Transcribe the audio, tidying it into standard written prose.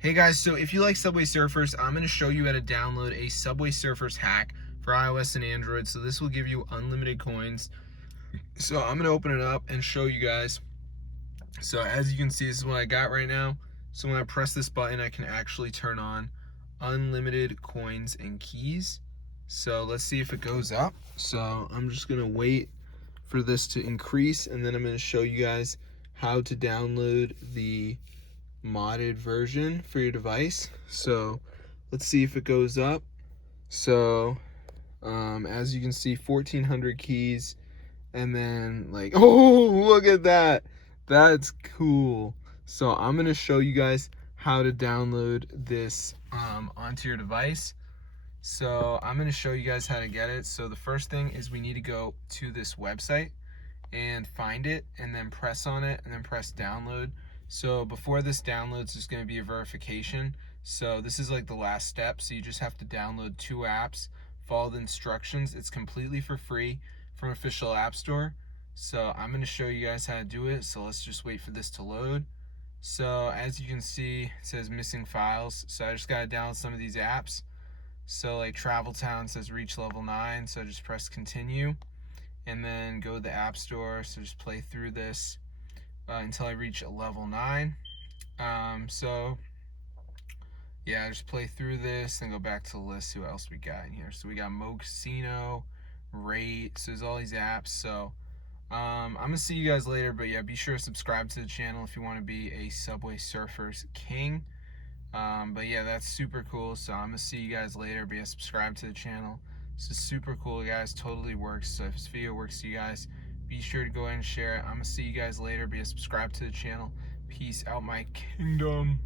Hey guys, so if you like Subway Surfers, I'm going to show you how to download a Subway Surfers hack for iOS and Android. So this will give you unlimited coins. So I'm going to open it up and show you guys. So as you can see, this is what I got right now. So when I press this button, I can actually turn on unlimited coins and keys. So let's see if it goes up. So I'm just going to wait for this to increase, and then I'm going to show you guys how to download the modded version for your device. So let's see if it goes up. So as you can see, 1400 keys, and then like, oh, look at that, that's cool. So I'm gonna show you guys how to download this onto your device. So I'm gonna show you guys how to get it. So the first thing is we need to go to this website and find it, and then press on it, and then press download. So before this downloads, there's going to be a verification. So this is like the last step. So you just have to download 2 apps, follow the instructions. It's completely for free from official app store. So I'm going to show you guys how to do it. So let's just wait for this to load. So as you can see, it says missing files. So I just got to download some of these apps. So like Travel Town says reach level 9. So just press continue, and then go to the App Store. So just play through this until I reach level 9. So yeah, just play through this, then go back to the list. See what else we got in here. So we got Mo Casino, Rate. So there's all these apps. So I'm gonna see you guys later, but yeah, be sure to subscribe to the channel if you want to be a Subway Surfers king. But yeah, that's super cool. So I'm gonna see you guys later, but yeah, subscribe to the channel. This is super cool, guys. Totally works. So if this video works to you guys, be sure to go ahead and share it. I'm gonna see you guys later, but yeah, subscribe to the channel. Peace out, my kingdom.